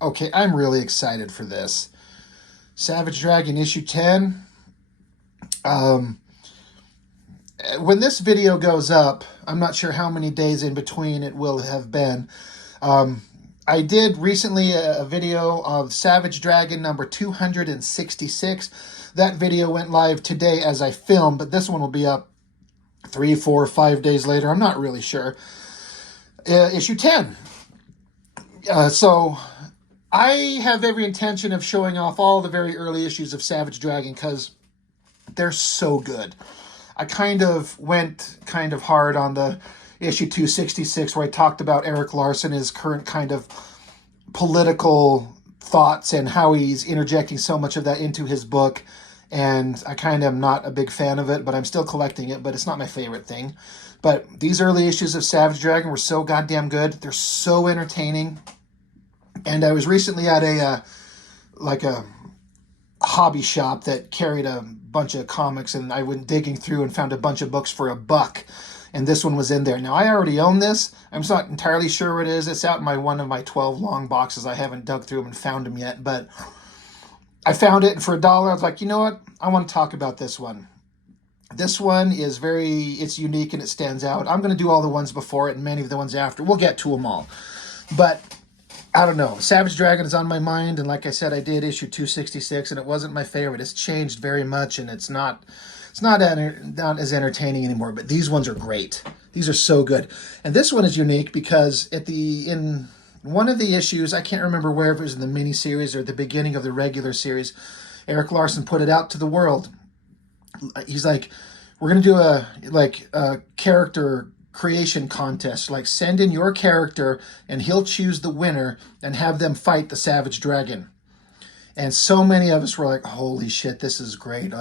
Okay, I'm really excited for this. Savage Dragon issue 10. Um, when this video goes up, I'm not sure how many days in between it will have been. Um, I did recently a video of Savage Dragon number 266. That video went live today as I filmed, but this one will be up 3, 4, 5 days later. I'm not really sure. Issue 10. So I have every intention of showing off all the very early issues of Savage Dragon because they're so good. I kind of went kind of hard on the issue 266 where I talked about Eric Larson, his current kind of political thoughts and how he's interjecting so much of that into his book. And I kind of am not a big fan of it, but I'm still collecting it, but it's not my favorite thing. But these early issues of Savage Dragon were so goddamn good. They're so entertaining. And I was recently at a hobby shop that carried a bunch of comics, and I went digging through and found a bunch of books for $1, and this one was in there. Now, I already own this. I'm just not entirely sure what it is. It's out in one of my 12 long boxes. I haven't dug through them and found them yet, but I found it, and for $1, I was like, you know what? I want to talk about this one. This one is it's unique and it stands out. I'm going to do all the ones before it and many of the ones after. We'll get to them all. But I don't know. Savage Dragon is on my mind, and like I said, I did issue 266, and it wasn't my favorite. It's changed very much, and it's not as entertaining anymore. But these ones are great. These are so good, and this one is unique because in one of the issues, I can't remember where, if it was in the mini series or at the beginning of the regular series, Eric Larson put it out to the world. He's like, we're gonna do a character creation contest, like send in your character and he'll choose the winner and have them fight the Savage Dragon. And so many of us were like, holy shit, this is great.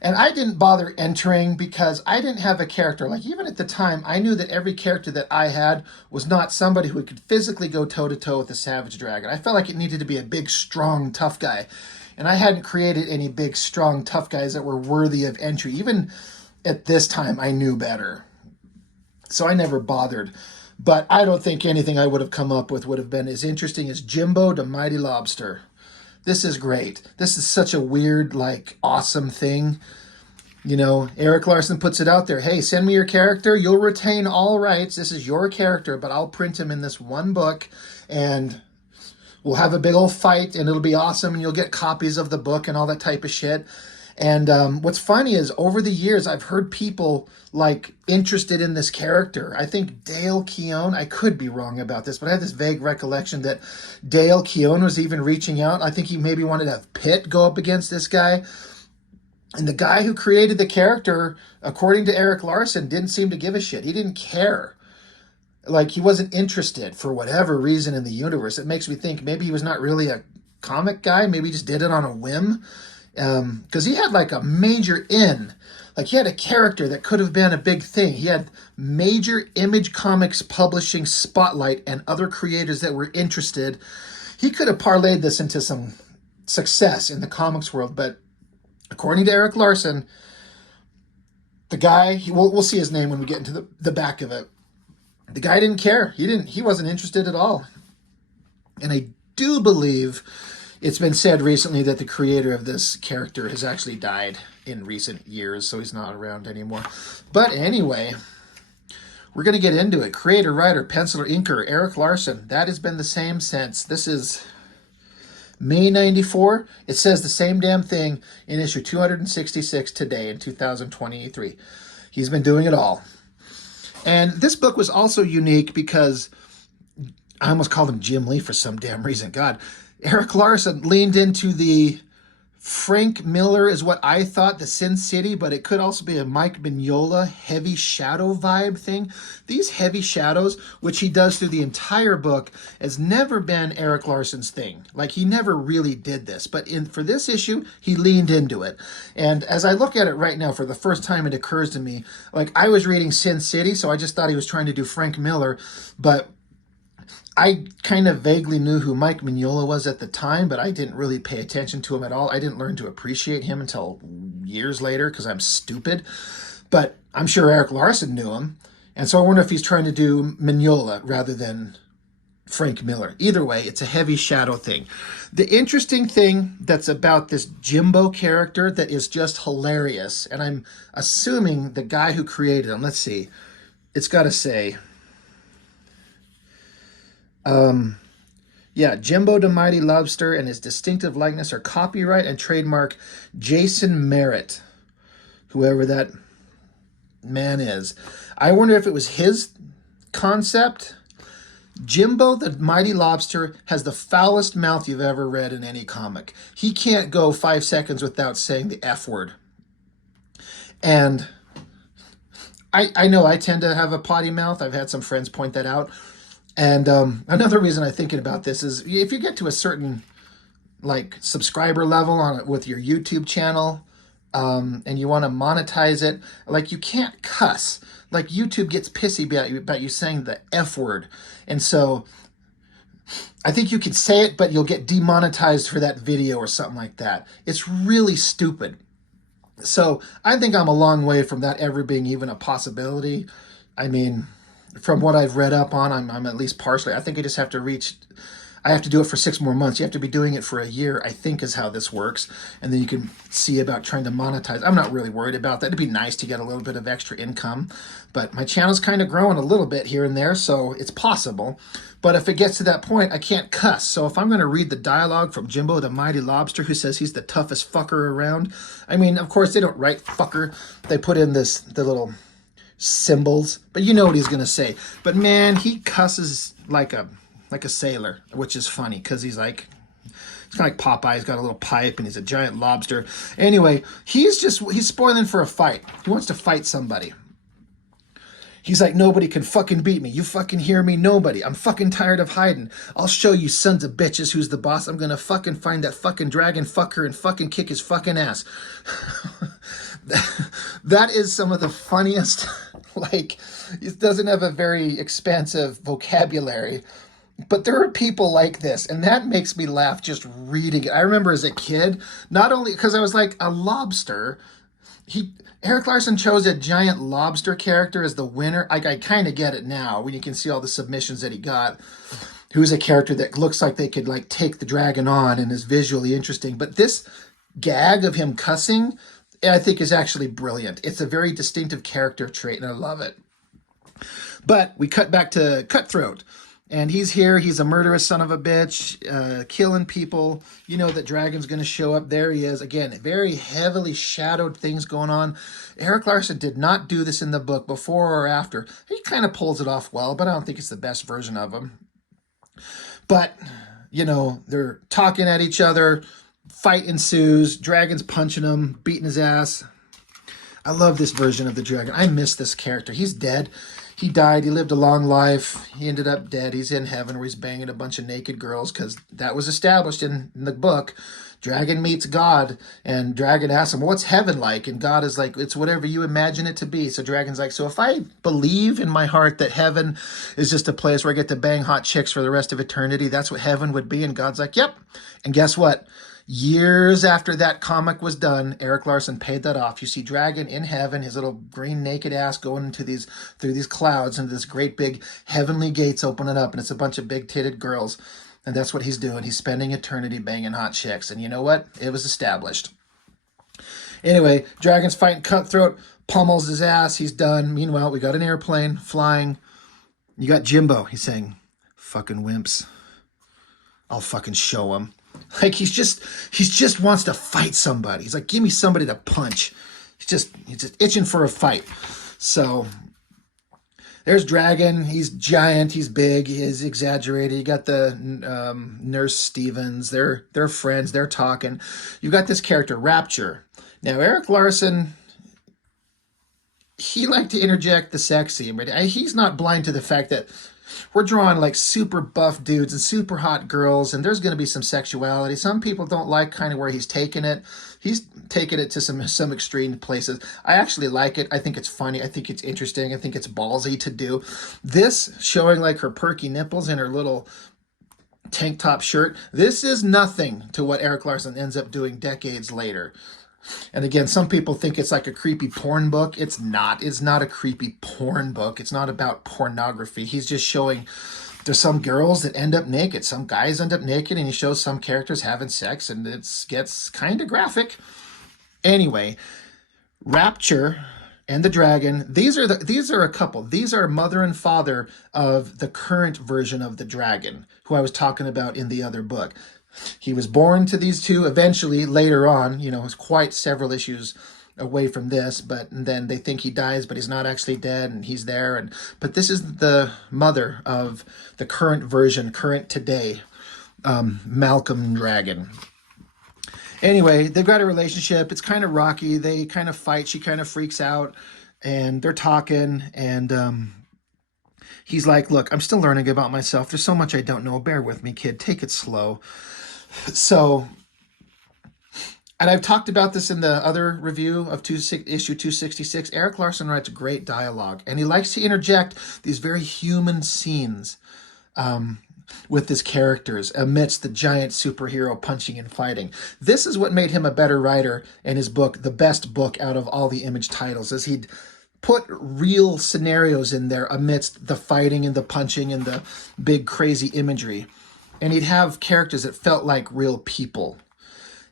And I didn't bother entering because I didn't have a character. Like, even at the time, I knew that every character that I had was not somebody who could physically go toe to toe with the Savage Dragon. I felt like it needed to be a big, strong, tough guy. And I hadn't created any big, strong, tough guys that were worthy of entry. Even at this time, I knew better. So I never bothered. But I don't think anything I would have come up with would have been as interesting as Jimbo to Mighty Lobster. This is great. This is such a weird, awesome thing. You know, Eric Larson puts it out there. Hey, send me your character. You'll retain all rights. This is your character, but I'll print him in this one book, and we'll have a big old fight, and it'll be awesome, and you'll get copies of the book and all that type of shit. And what's funny is over the years, I've heard people interested in this character. I think Dale Keown, I could be wrong about this, but I have this vague recollection that Dale Keown was even reaching out. I think he maybe wanted to have Pitt go up against this guy. And the guy who created the character, according to Eric Larson, didn't seem to give a shit. He didn't care. He wasn't interested for whatever reason in the universe. It makes me think maybe he was not really a comic guy. Maybe he just did it on a whim. Because he had a major in. He had a character that could have been a big thing. He had major Image Comics publishing spotlight and other creators that were interested. He could have parlayed this into some success in the comics world, but according to Eric Larson, the guy, we'll see his name when we get into the back of it. The guy didn't care. He wasn't interested at all. And I do believe it's been said recently that the creator of this character has actually died in recent years, so he's not around anymore. But anyway, we're going to get into it. Creator, writer, penciler, inker, Eric Larson. That has been the same since. This is May 94. It says the same damn thing in issue 266 today in 2023. He's been doing it all. And this book was also unique because I almost called him Jim Lee for some damn reason. God. Eric Larson leaned into the Frank Miller is what I thought, the Sin City, but it could also be a Mike Mignola heavy shadow vibe thing. These heavy shadows, which he does through the entire book, has never been Eric Larson's thing. He never really did this, but for this issue, he leaned into it. And as I look at it right now, for the first time, it occurs to me, I was reading Sin City, so I just thought he was trying to do Frank Miller, but I kind of vaguely knew who Mike Mignola was at the time, but I didn't really pay attention to him at all. I didn't learn to appreciate him until years later because I'm stupid. But I'm sure Eric Larson knew him. And so I wonder if he's trying to do Mignola rather than Frank Miller. Either way, it's a heavy shadow thing. The interesting thing that's about this Jimbo character that is just hilarious, and I'm assuming the guy who created him, let's see, it's got to say, yeah, Jimbo the Mighty Lobster and his distinctive likeness are copyright and trademark Jason Merritt, whoever that man is. I wonder if it was his concept. Jimbo the Mighty Lobster has the foulest mouth you've ever read in any comic. He can't go 5 seconds without saying the F word. And I know I tend to have a potty mouth. I've had some friends point that out. And another reason I'm thinking about this is if you get to a certain like subscriber level on with your YouTube channel, and you want to monetize it, like you can't cuss. Like YouTube gets pissy about you saying the F word. And so I think you could say it, but you'll get demonetized for that video or something like that. It's really stupid. So I think I'm a long way from that ever being even a possibility. I mean, from what I've read up on, I'm at least partially. I think I just have to I have to do it for 6 more months. You have to be doing it for a year, I think is how this works. And then you can see about trying to monetize. I'm not really worried about that. It'd be nice to get a little bit of extra income. But my channel's kind of growing a little bit here and there, so it's possible. But if it gets to that point, I can't cuss. So if I'm going to read the dialogue from Jimbo the Mighty Lobster, who says he's the toughest fucker around. I mean, of course, they don't write fucker. They put in the little symbols. But you know what he's going to say. But man, he cusses like a sailor, which is funny because he's kind of like Popeye. He's got a little pipe and he's a giant lobster. Anyway, he's spoiling for a fight. He wants to fight somebody. He's like, nobody can fucking beat me. You fucking hear me? Nobody. I'm fucking tired of hiding. I'll show you sons of bitches who's the boss. I'm gonna fucking find that fucking dragon fucker and fucking kick his fucking ass. That is some of the funniest, like, it doesn't have a very expansive vocabulary. But there are people like this, and that makes me laugh just reading it. I remember as a kid, not only because I was like, a lobster, Eric Larson chose a giant lobster character as the winner. I kind of get it now when you can see all the submissions that he got. Who's a character that looks like they could like take the dragon on and is visually interesting. But this gag of him cussing, I think is actually brilliant. It's a very distinctive character trait, and I love it. But we cut back to Cutthroat. And he's here. He's a murderous son of a bitch, killing people. You know that Dragon's going to show up. There he is. Again, very heavily shadowed things going on. Eric Larson did not do this in the book before or after. He kind of pulls it off well, but I don't think it's the best version of him. But, you know, they're talking at each other. Fight ensues. Dragon's punching him, beating his ass. I love this version of the Dragon. I miss this character. He's dead. He died. He lived a long life. He ended up dead. He's in heaven where he's banging a bunch of naked girls because that was established in the book. Dragon meets God, and Dragon asks him, what's heaven like? And God is like, it's whatever you imagine it to be. So Dragon's like, so if I believe in my heart that heaven is just a place where I get to bang hot chicks for the rest of eternity, that's what heaven would be. And God's like, yep. And guess what? Years after that comic was done, Eric Larson paid that off. You see Dragon in heaven, his little green naked ass going into through these clouds, and this great big heavenly gates opening up, and it's a bunch of big titted girls. And that's what he's doing. He's spending eternity banging hot chicks. And you know what? It was established. Anyway, Dragon's fighting Cutthroat, pummels his ass. He's done. Meanwhile, we got an airplane flying. You got Jimbo. He's saying, fucking wimps. I'll fucking show him. Like he just wants to fight somebody. He's like, give me somebody to punch. He's just itching for a fight. So there's Dragon. He's giant. He's big. He's exaggerated. You got the nurse Stevens. They're friends. They're talking. You got this character Rapture. Now Eric Larson, he liked to interject the sexy, but he's not blind to the fact that we're drawing like super buff dudes and super hot girls, and there's going to be some sexuality. Some people don't like kind of where he's taking it. He's taken it to some extreme places. I actually like it. I think it's funny. I think it's interesting. I think it's ballsy to do. This showing like her perky nipples in her little tank top shirt. This is nothing to what Eric Larson ends up doing decades later. And again, some people think it's like a creepy porn book. It's not. It's not a creepy porn book. It's not about pornography. He's just showing There's some girls that end up naked, some guys end up naked, and he shows some characters having sex, and it gets kind of graphic. Anyway, Rapture and the Dragon. These are a couple. These are mother and father of the current version of the dragon, who I was talking about in the other book. He was born to these two. Eventually, later on, it was quite several issues away from this, but then they think he dies, but he's not actually dead, and he's there. But this is the mother of the current version, current today, Malcolm Dragon. Anyway, they've got a relationship. It's kind of rocky. They kind of fight. She kind of freaks out, and they're talking, and he's like, look, I'm still learning about myself. There's so much I don't know. Bear with me, kid. Take it slow. So, and I've talked about this in the other review of issue 266. Eric Larson writes great dialogue, and he likes to interject these very human scenes with his characters amidst the giant superhero punching and fighting. This is what made him a better writer, and his book, the best book out of all the Image titles, is he'd put real scenarios in there amidst the fighting and the punching and the big crazy imagery. And he'd have characters that felt like real people.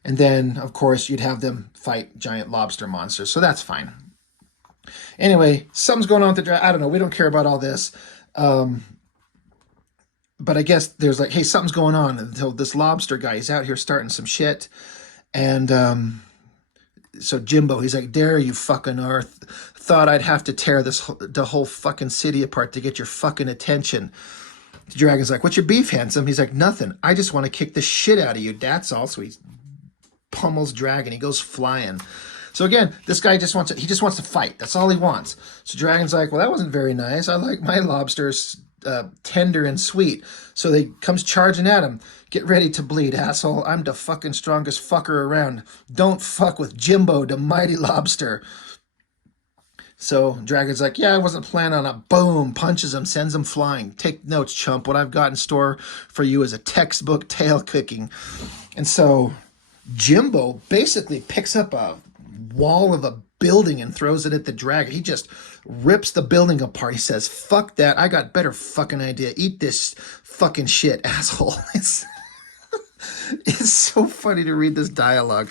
And then, of course, you'd have them fight giant lobster monsters. So that's fine. Anyway, something's going on with the dragon. I don't know. We don't care about all this. But I guess there's like, hey, something's going on. Until this lobster guy, he's out here starting some shit. And so Jimbo, he's like, dare you fucking earth. Thought I'd have to tear the whole fucking city apart to get your fucking attention. The dragon's like, what's your beef, handsome? He's like, nothing. I just want to kick the shit out of you. That's all. So he pummels Dragon. He goes flying. So again, this guy just wants to fight. That's all he wants. So Dragon's like, well, that wasn't very nice. I like my lobsters tender and sweet. So they comes charging at him. Get ready to bleed, asshole. I'm the fucking strongest fucker around. Don't fuck with Jimbo, the mighty lobster. So Dragon's like, yeah, I wasn't planning on it. Boom, punches him, sends him flying. Take notes, chump. What I've got in store for you is a textbook tail kicking. And so Jimbo basically picks up a wall of a building and throws it at the dragon. He just rips the building apart. He says, fuck that. I got better fucking idea. Eat this fucking shit, asshole. It's so funny to read this dialogue.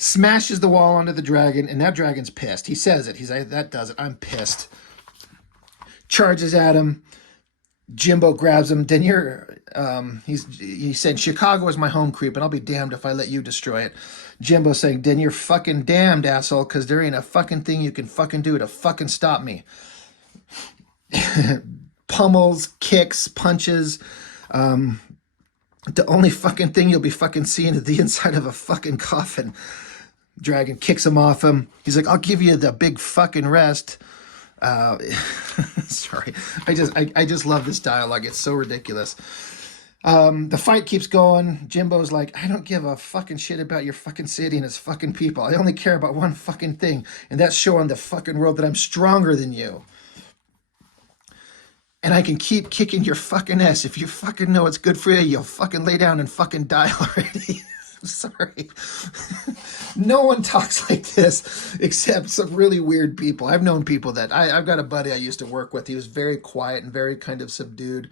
Smashes the wall onto the dragon, and that dragon's pissed. He says it. He's like, that does it. I'm pissed. Charges at him. Jimbo grabs him. He said, Chicago is my home, creep, and I'll be damned if I let you destroy it. Jimbo saying, then you're fucking damned, asshole, because there ain't a fucking thing you can fucking do to fucking stop me. Pummels, kicks, punches. The only fucking thing you'll be fucking seeing is the inside of a fucking coffin. Dragon kicks him off him. He's like, I'll give you the big fucking rest. Sorry. I just love this dialogue. It's so ridiculous. The fight keeps going. Jimbo's like, I don't give a fucking shit about your fucking city and its fucking people. I only care about one fucking thing, and that's showing the fucking world that I'm stronger than you. And I can keep kicking your fucking ass. If you fucking know it's good for you, you'll fucking lay down and fucking die already. I'm sorry. No one talks like this except some really weird people. I've known people that I've got a buddy I used to work with. He was very quiet and very kind of subdued.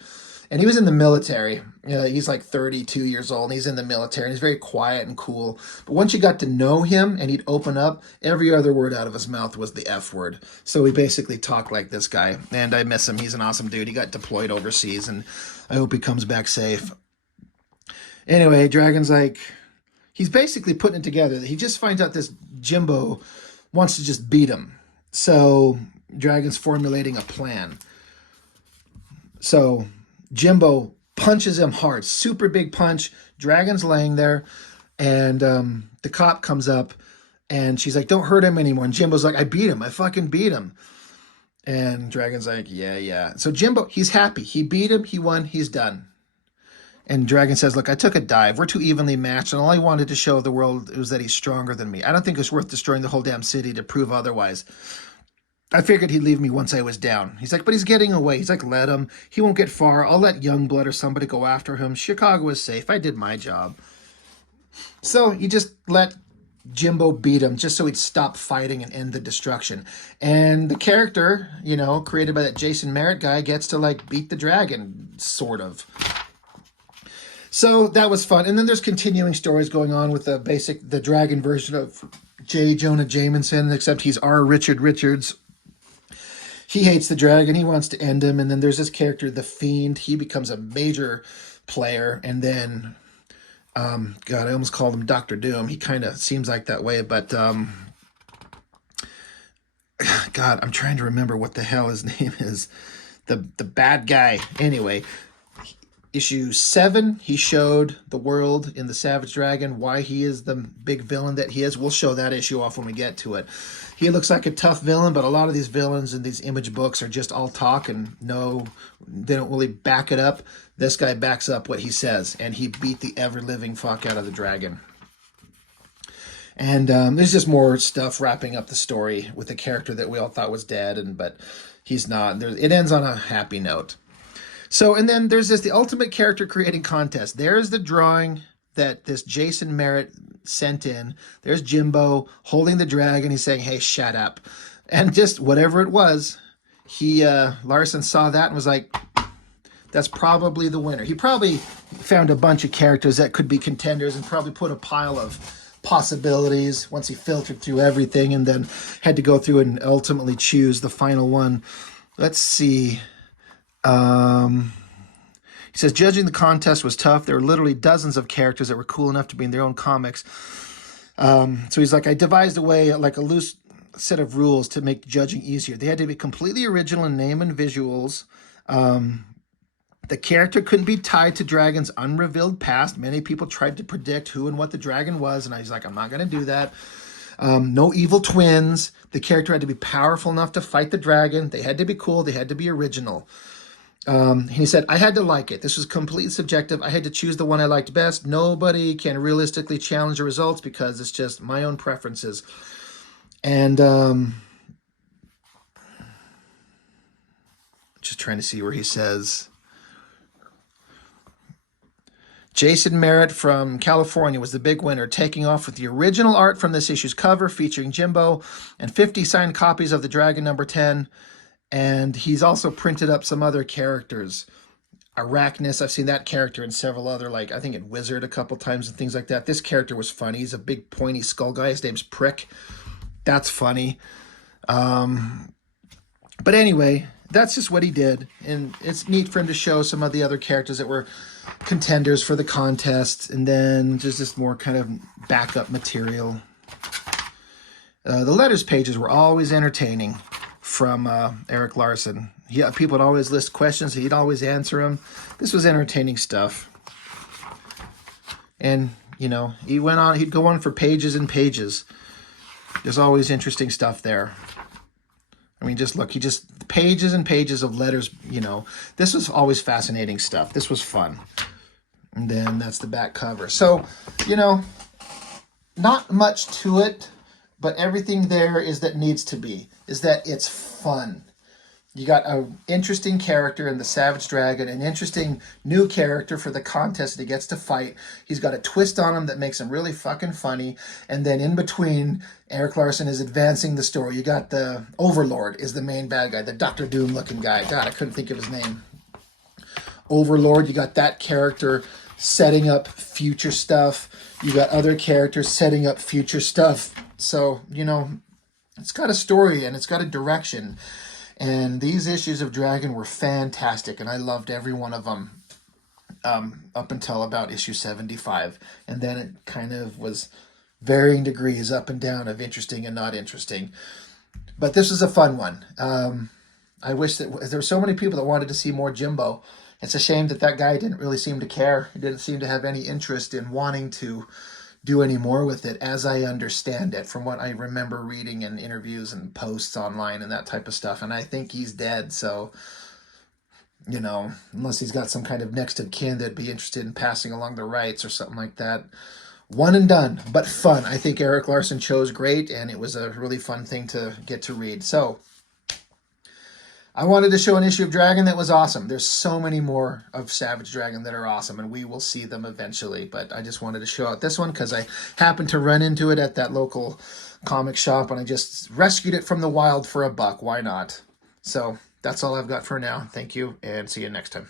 And he was in the military. He's like 32 years old, and he's in the military, and he's very quiet and cool. But once you got to know him and he'd open up, every other word out of his mouth was the F word. So he basically talked like this guy, and I miss him. He's an awesome dude. He got deployed overseas, and I hope he comes back safe. Anyway, Dragon's like, he's basically putting it together. He just finds out this Jimbo wants to just beat him. So Dragon's formulating a plan. So Jimbo punches him hard, super big punch. Dragon's laying there, and the cop comes up, and she's like, don't hurt him anymore. And Jimbo's like, I beat him. I fucking beat him. And Dragon's like, yeah. So Jimbo, he's happy. He beat him. He won. He's done. And Dragon says, look, I took a dive. We're too evenly matched, and all I wanted to show the world was that he's stronger than me. I don't think it's worth destroying the whole damn city to prove otherwise. I figured he'd leave me once I was down. He's like, but he's getting away. He's like, let him. He won't get far. I'll let Youngblood or somebody go after him. Chicago is safe. I did my job. So he just let Jimbo beat him just so he'd stop fighting and end the destruction. And the character, you know, created by that Jason Merritt guy gets to like beat the dragon, sort of. So that was fun. And then there's continuing stories going on with the dragon version of J. Jonah Jameson, except he's R. Richard Richards. He hates the dragon. He wants to end him. And then there's this character, the Fiend. He becomes a major player. And then, God, I almost called him Dr. Doom. He kind of seems like that way. But, God, I'm trying to remember what the hell his name is. The bad guy. Anyway, issue 7, he showed the world in the Savage Dragon why he is the big villain that he is. We'll show that issue off when we get to it. He looks like a tough villain, but a lot of these villains in these Image books are just all talk and they don't really back it up. This guy backs up what he says, and he beat the ever-living fuck out of the dragon. And there's just more stuff wrapping up the story with a character that we all thought was dead, but he's not. It ends on a happy note. So, and then there's the ultimate character creating contest. There's the drawing that this Jason Merritt sent in. There's Jimbo holding the dragon. He's saying, hey, shut up. And just whatever it was, Larson saw that and was like, that's probably the winner. He probably found a bunch of characters that could be contenders and probably put a pile of possibilities once he filtered through everything and then had to go through and ultimately choose the final one. Let's see. He says, judging the contest was tough. There were literally dozens of characters that were cool enough to be in their own comics. So he's like, I devised a way, like a loose set of rules to make judging easier. They had to be completely original in name and visuals. The character couldn't be tied to Dragon's unrevealed past. Many people tried to predict who and what the dragon was, and I was like, I'm not going to do that. No evil twins. The character had to be powerful enough to fight the dragon. They had to be cool. They had to be original. He said, I had to like it. This was completely subjective. I had to choose the one I liked best. Nobody can realistically challenge the results because it's just my own preferences. And just trying to see where he says, Jason Merritt from California was the big winner, taking off with the original art from this issue's cover featuring Jimbo and 50 signed copies of the Dragon number 10. And he's also printed up some other characters. Arachnus, I've seen that character in several other, like, I think in Wizard a couple times and things like that. This character was funny. He's a big pointy skull guy. His name's Prick. That's funny. But anyway, that's just what he did. And it's neat for him to show some of the other characters that were contenders for the contest. And then just more kind of backup material. The letters pages were always entertaining from Erik Larson. People would always list questions. He'd always answer them. This was entertaining stuff. And, you know, he'd go on for pages and pages. There's always interesting stuff there. I mean, just look, pages and pages of letters, you know. This was always fascinating stuff. This was fun. And then that's the back cover. So, you know, not much to it, but everything there is that needs to be, is that it's fun. You got an interesting character in the Savage Dragon, an interesting new character for the contest that he gets to fight. He's got a twist on him that makes him really fucking funny. And then in between, Erik Larson is advancing the story. You got the Overlord is the main bad guy, the Dr. Doom looking guy. God, I couldn't think of his name. Overlord, you got that character setting up future stuff. You got other characters setting up future stuff. So, you know, it's got a story and it's got a direction. And these issues of Dragon were fantastic, and I loved every one of them up until about issue 75. And then it kind of was varying degrees up and down of interesting and not interesting. But this was a fun one. I wish that there were so many people that wanted to see more Jimbo. It's a shame that that guy didn't really seem to care. He didn't seem to have any interest in wanting to do any more with it, as I understand it, from what I remember reading in interviews and posts online and that type of stuff. And I think he's dead, so, you know, unless he's got some kind of next of kin that'd be interested in passing along the rights or something like that. One and done, but fun. I think Erik Larson chose great, and it was a really fun thing to get to read. So, I wanted to show an issue of Dragon that was awesome. There's so many more of Savage Dragon that are awesome, and we will see them eventually. But I just wanted to show out this one because I happened to run into it at that local comic shop, and I just rescued it from the wild for $1. Why not? So that's all I've got for now. Thank you, and see you next time.